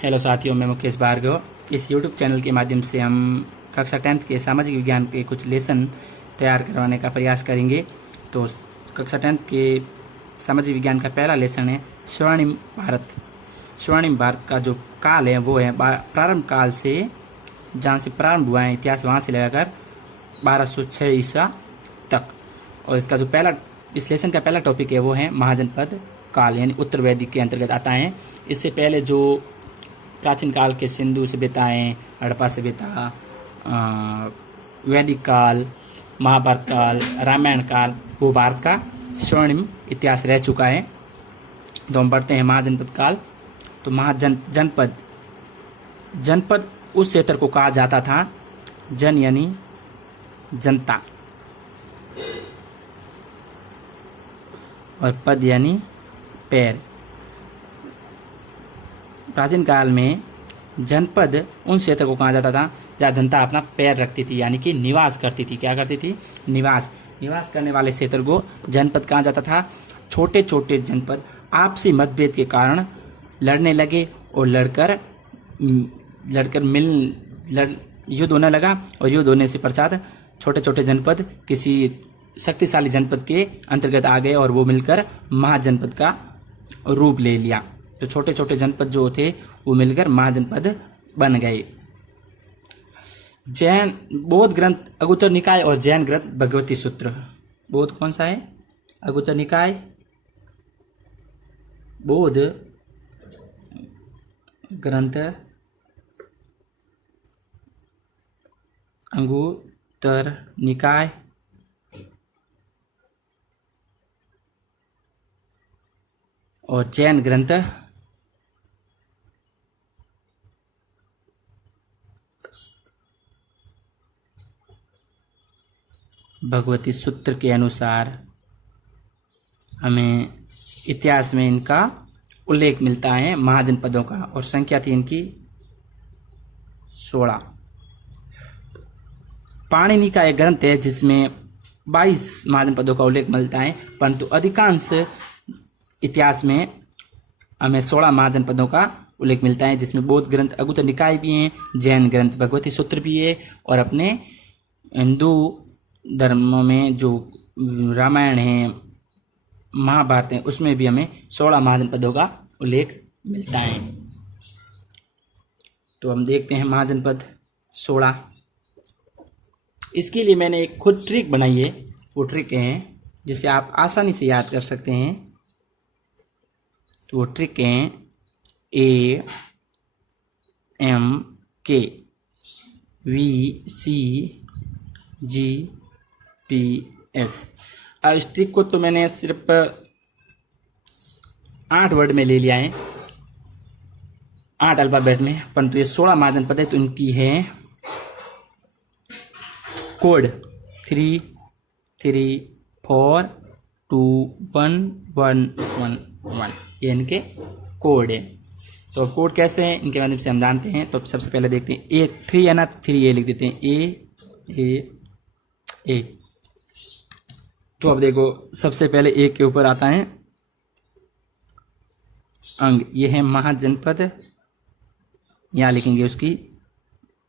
Hello साथियों, मैं मुकेश भार्गव। इस यूट्यूब चैनल के माध्यम से हम कक्षा 10th के सामाजिक विज्ञान के कुछ लेसन तैयार करवाने का प्रयास करेंगे। तो कक्षा 10th के सामाजिक विज्ञान का पहला लेसन है स्वर्णिम भारत। स्वर्णिम भारत का जो काल है वो है प्रारंभ काल से, जहाँ से प्रारंभ हुआ है इतिहास, वहाँ से लगाकर 1206 ईसा तक। और इसका जो पहला इस लेसन का पहला टॉपिक है वो है महाजनपद काल, यानी उत्तर वैदिक के अंतर्गत आता है। इससे पहले जो प्राचीन काल के सिंधु सभ्यताएं, हड़प्पा सभ्यता, वैदिक काल, महाभारत काल, रामायण काल, वो भारत का स्वर्णिम इतिहास रह चुका है। तो हम पढ़ते हैं महाजनपद काल। तो जनपद, जनपद उस क्षेत्र को कहा जाता था, जन यानी जनता, और पद यानी पैर। प्राचीन काल में जनपद उन क्षेत्र को कहा जाता था जहाँ जनता अपना पैर रखती थी, यानी कि निवास करती थी। क्या करती थी? निवास करने वाले क्षेत्र को जनपद कहा जाता था। छोटे छोटे जनपद आपसी मतभेद के कारण लड़ने लगे और युद्ध होने लगा, और युद्ध होने से पश्चात छोटे छोटे जनपद किसी शक्तिशाली जनपद के अंतर्गत आ गए और वो मिलकर महाजनपद का रूप ले लिया। तो छोटे छोटे जनपद जो थे वो मिलकर महाजनपद बन गए। जैन बौद्ध ग्रंथ अगुत्तर निकाय और जैन ग्रंथ भगवती सूत्र। बौद्ध कौन सा है? अगुत्तर निकाय, बौद्ध ग्रंथ अगुत्तर निकाय और जैन ग्रंथ भगवती सूत्र के अनुसार हमें इतिहास में इनका उल्लेख मिलता है, महाजनपदों का, और संख्या थी इनकी 16। पाणिनि का एक ग्रंथ है जिसमें 22 महाजनपदों का उल्लेख मिलता है, परंतु अधिकांश इतिहास में हमें 16 महाजनपदों का उल्लेख मिलता है, जिसमें बौद्ध ग्रंथ अगुत्तर निकाय भी हैं, जैन ग्रंथ भगवती सूत्र भी है, और अपने हिंदू धर्म में जो रामायण है, महाभारत है, उसमें भी हमें 16 महाजनपदों का उल्लेख मिलता है। तो हम देखते हैं महाजनपद 16। इसके लिए मैंने एक खुद ट्रिक बनाई है। वो ट्रिक है जिसे आप आसानी से याद कर सकते हैं। तो वो ट्रिक है AMK VCGPS। अब इस ट्रिक को तो मैंने सिर्फ 8 वर्ड में ले लिया है, 8 अल्फाबेट में, परंतु ये 16 महाजनपद है तो इनकी है कोड 3342111। ये इनके कोड है। तो कोड कैसे हैं इनके माध्यम से हम जानते हैं। तो सबसे पहले देखते हैं, ए 3 है ना, तो 3A लिख देते हैं, ए। तो अब देखो, सबसे पहले ए के ऊपर आता है अंग, ये है महाजनपद। यहाँ लिखेंगे उसकी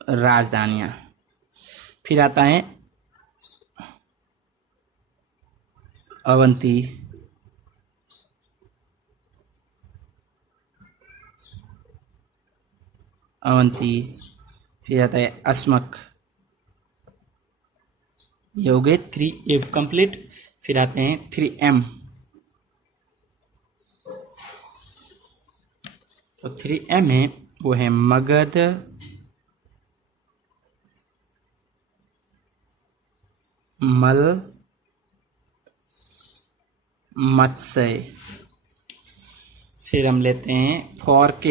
राजधानियां। फिर आता है अवंती, फिर आता है अस्मक। ये हो गए 3A कंप्लीट। फिर आते हैं 3M। तो 3M है, वो है मगध, मल, मत्स्य। फिर हम लेते हैं 4K।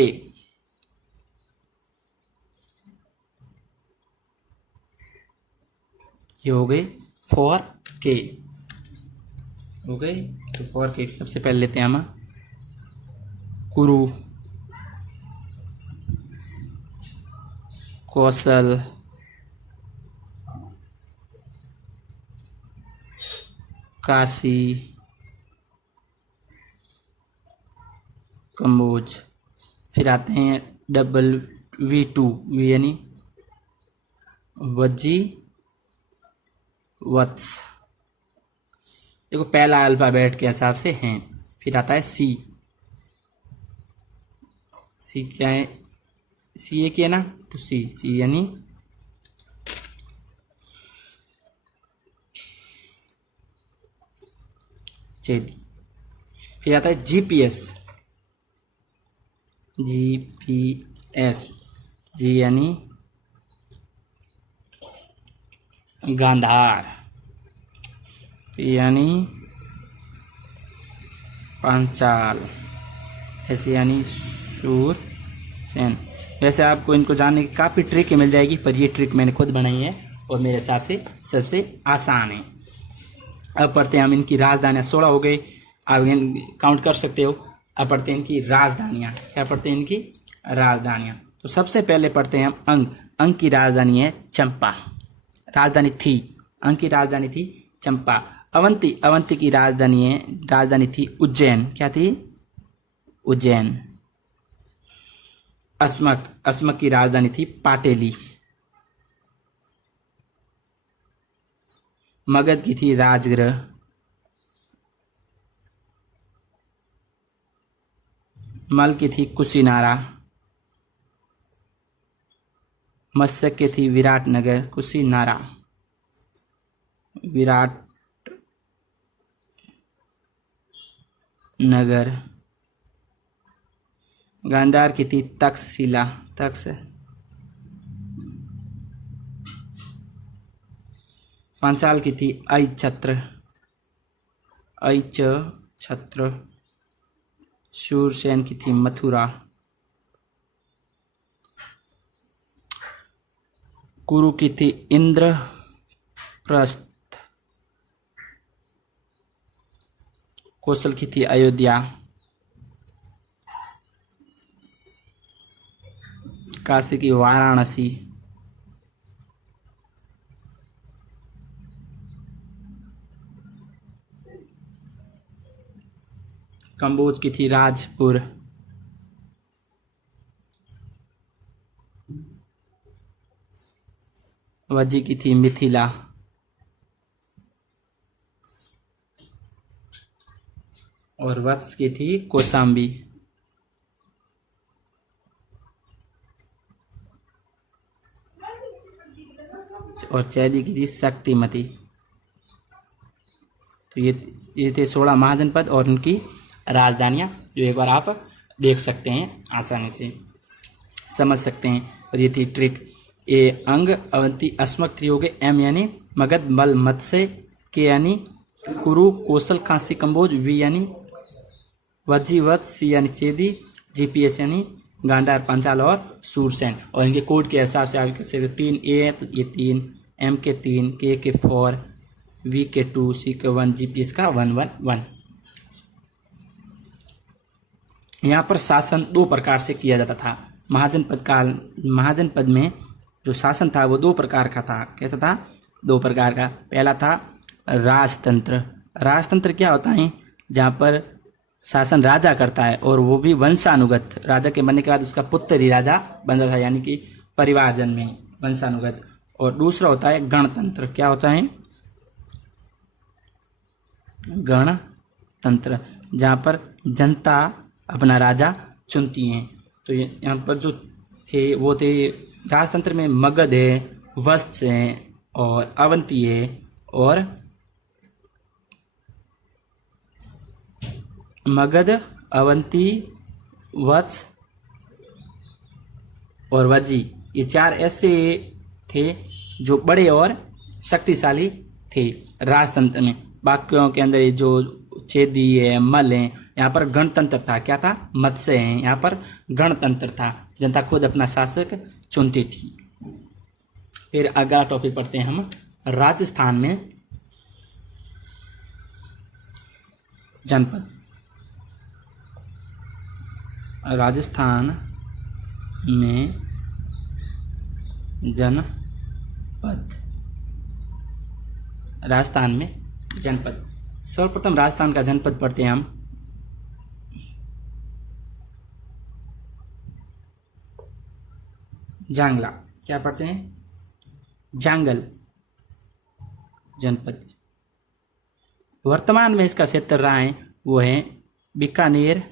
ये हो गए 4K हो गए। तो 4K सबसे पहले लेते हैं हम कुरु, कौशल, काशी, कम्बोज। फिर आते हैं डबल V2 वी यानी वजी वत्स। देखो पहला अल्फाबेट के हिसाब से हैं। फिर आता है सी। सी क्या है? सी एक है ना, तो सी यानी चेदी। फिर आता है GPS। GPS जी यानी गांधार, पी यानी पांचाल, ऐसे यानी सूरसेन। वैसे आपको इनको जानने की काफ़ी ट्रिक मिल जाएगी, पर ये ट्रिक मैंने खुद बनाई है और मेरे हिसाब से सबसे आसान है। अब पढ़ते हैं हम इनकी राजधानियाँ। 16 हो गए, आप काउंट कर सकते हो। अब पढ़ते हैं इनकी राजधानियाँ। क्या पढ़ते हैं? इनकी राजधानियाँ। तो सबसे पहले पढ़ते हैं हम अंग। अंग की राजधानी है चंपा, राजधानी थी। अंग की राजधानी थी चंपा। अवंती, अवंती की राजधानी थी उज्जैन। क्या थी? उज्जैन। अस्मक, अस्मक की राजधानी थी पाटेली। मगध की थी राजगृह। मल की थी कुशीनारा। मत्स्य की थी विराटनगर। कुशीनारा, विराट नगर। गांधार की थी तक्षशिला, तक्ष। पांचाल की थी ऐच्छत्र, ऐच्छत्र। शूरसेन की थी मथुरा। कुरु की थी इंद्रप्रस्थ। कौशल की थी अयोध्या। काशी की वाराणसी। कंबोज की थी राजपुर। वज्जी की थी मिथिला। और वत्स की थी कौशाम्बी। और चैदी की थी शक्तिमती। तो ये थे 16 महाजनपद और उनकी राजधानियाँ, जो एक बार आप देख सकते हैं, आसानी से समझ सकते हैं। और ये थी ट्रिक। ए अंग, अवंती, अस्मक, त्रि हो गए। एम यानी मगध, मल मत्स्य, के यानी कुरु, कौशल, काशी, कंबोज, वी यानी वज्जीवत, सी यानी चेदी, GPS यानी गांधार, पांचाल और सूरसेन। और इनके कोड के हिसाब से आप कर सकते हो। 3 A है तो ये 3, M के 3, K के 4, V के 2, C के 1, GPS का 111। यहाँ पर शासन 2 प्रकार से किया जाता था। महाजनपद में जो शासन था वो 2 प्रकार का था। कैसा था? 2 प्रकार का। पहला था राजतंत्र। राजतंत्र क्या होता है? जहाँ पर शासन राजा करता है और वो भी वंशानुगत। राजा के बनने के बाद उसका पुत्र ही राजा बनता था, यानी कि परिवारजन में वंशानुगत। और दूसरा होता है गणतंत्र। क्या होता है? गणतंत्र, जहाँ पर जनता अपना राजा चुनती है। तो यहाँ पर जो थे वो थे, राजतंत्र में मगध है, वत्स है और अवंती है और मगध, अवंती, वत्स और वज्जी, ये 4 ऐसे थे जो बड़े और शक्तिशाली थे राजतंत्र में। बाकियों के अंदर ये जो चेदी है, मल है, यहाँ पर गणतंत्र था। क्या था? मत्स्य है, यहाँ पर गणतंत्र था। जनता खुद अपना शासक चुनती थी। फिर अगला टॉपिक पढ़ते हैं हम, राजस्थान में जनपद। राजस्थान में जनपद। राजस्थान में जनपद। सर्वप्रथम राजस्थान का जनपद पढ़ते हैं हम। जांगला, क्या पढ़ते हैं, जांगल जनपद। वर्तमान में इसका क्षेत्र रहा है वो है बीकानेर,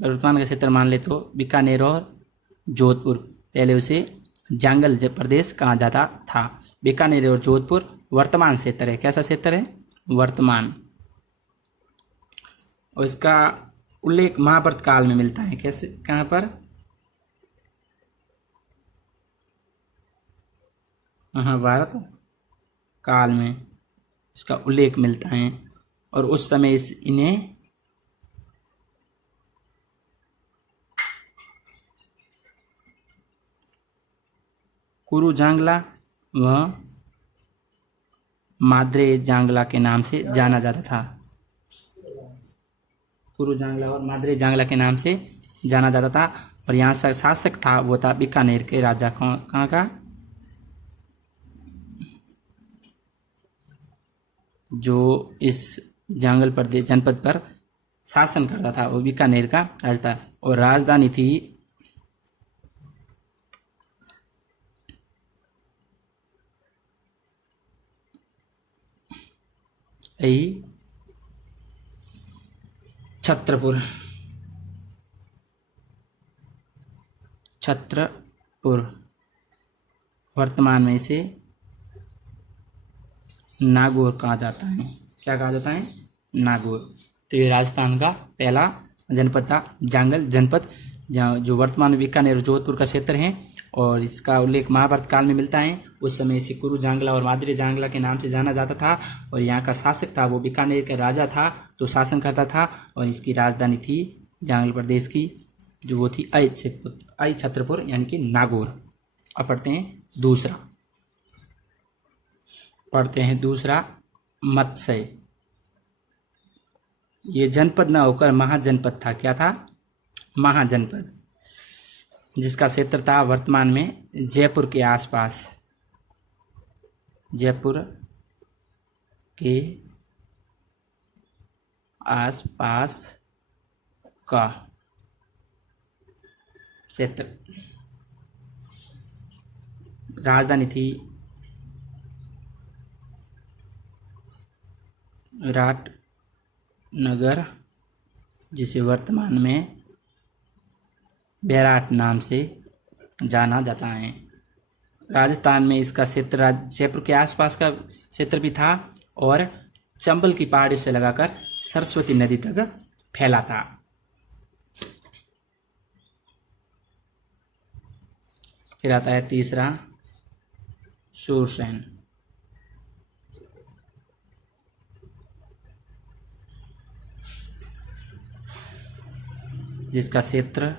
वर्तमान का क्षेत्र मान ले तो बीकानेर और जोधपुर, पहले उसे जांगल प्रदेश कहा जाता था। बीकानेर और जोधपुर वर्तमान क्षेत्र है, कैसा क्षेत्र है, वर्तमान। और इसका उल्लेख महाभारत काल में मिलता है, कैसे, कहाँ पर, महाभारत काल में इसका उल्लेख मिलता है। और उस समय इन्हें कुरु जांगला व माद्रे जांगला के नाम से जाना जाता था। कुरु जांगला और माद्रे जांगला के नाम से जाना जाता था। और यहाँ से शासक था वो था बीकानेर के राजा, कहाँ का, जो इस जांगल प्रदेश जनपद पर शासन करता था वो बीकानेर का राजा था। और राजधानी थी छत्रपुर, छत्रपुर, वर्तमान में इसे नागौर कहा जाता है, क्या कहा जाता है, नागौर। तो ये राजस्थान का पहला जनपद था, जांगल जनपद, जहाँ जो वर्तमान बीकानेर और जोधपुर का क्षेत्र है। और इसका उल्लेख महाभारत काल में मिलता है। उस समय इसे कुरु जांगला और माद्रे जांगला के नाम से जाना जाता था। और यहाँ का शासक था वो बीकानेर का राजा था जो शासन करता था। और इसकी राजधानी थी जांगल प्रदेश की, जो वो थी आई छत्रपुर यानी कि नागौर। अब पढ़ते हैं दूसरा मत्स्य। ये जनपद न होकर महाजनपद था, क्या था, महाजनपद, जिसका क्षेत्र था वर्तमान में जयपुर के आसपास, जयपुर के आसपास का क्षेत्र। राजधानी थी विराटनगर, जिसे वर्तमान में बैराट नाम से जाना जाता है। राजस्थान में इसका क्षेत्र जयपुर के आसपास का क्षेत्र भी था और चंबल की पहाड़ी से लगाकर सरस्वती नदी तक फैला था। फिर आता है तीसरा सूरसेन, जिसका क्षेत्र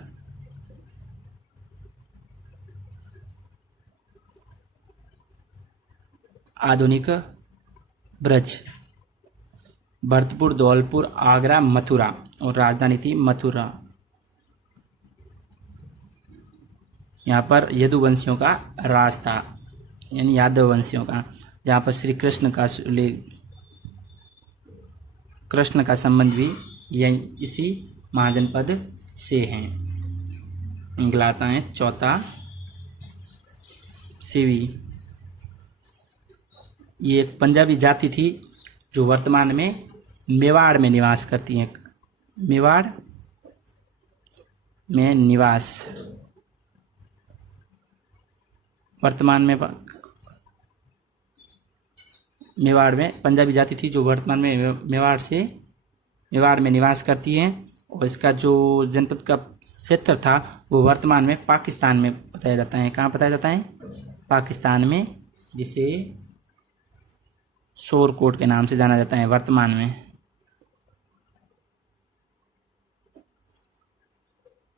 आधुनिक ब्रज, भरतपुर, धौलपुर, आगरा, मथुरा, और राजधानी थी मथुरा। यहाँ पर यदुवंशियों का राज था, यानी यादव वंशियों का, जहाँ पर श्री कृष्ण का संबंध भी यही इसी महाजनपद से है। अगला आता है चौथा सिवी। ये एक पंजाबी जाति थी जो वर्तमान में मेवाड़ में निवास करती हैं, मेवाड़ में निवास, वर्तमान में मेवाड़ में पंजाबी जाति थी जो वर्तमान में मेवाड़ में निवास करती है। और इसका जो जनपद का क्षेत्र था वो वर्तमान में पाकिस्तान में बताया जाता है। कहाँ बताया जाता है, पाकिस्तान में, जिसे शोरकोट के नाम से जाना जाता है वर्तमान में।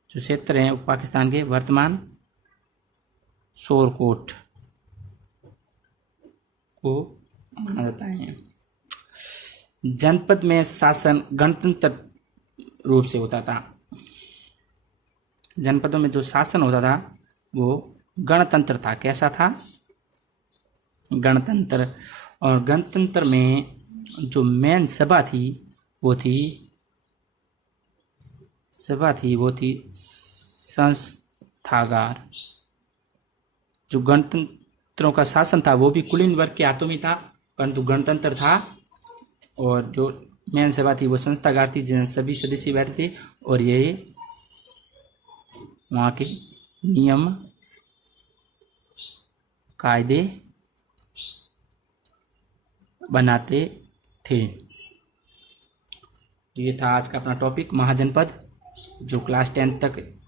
जो क्षेत्र हैं पाकिस्तान के वर्तमान शोरकोट को माना जाता है। जनपद में शासन गणतंत्र रूप से होता था। जनपदों में जो शासन होता था वो गणतंत्र था। कैसा था, गणतंत्र। और गणतंत्र में जो मेन सभा थी वो थी संस्थागार। जो गणतंत्रों का शासन था वो भी कुलीन वर्ग के हाथों में था, परंतु गणतंत्र था। और जो मेन सभा थी वो संस्थागार थी, जिसमें सभी सदस्य बैठते थे और ये वहाँ के नियम कायदे बनाते थे। तो ये था आज का अपना टॉपिक महाजनपद, जो क्लास 10 तक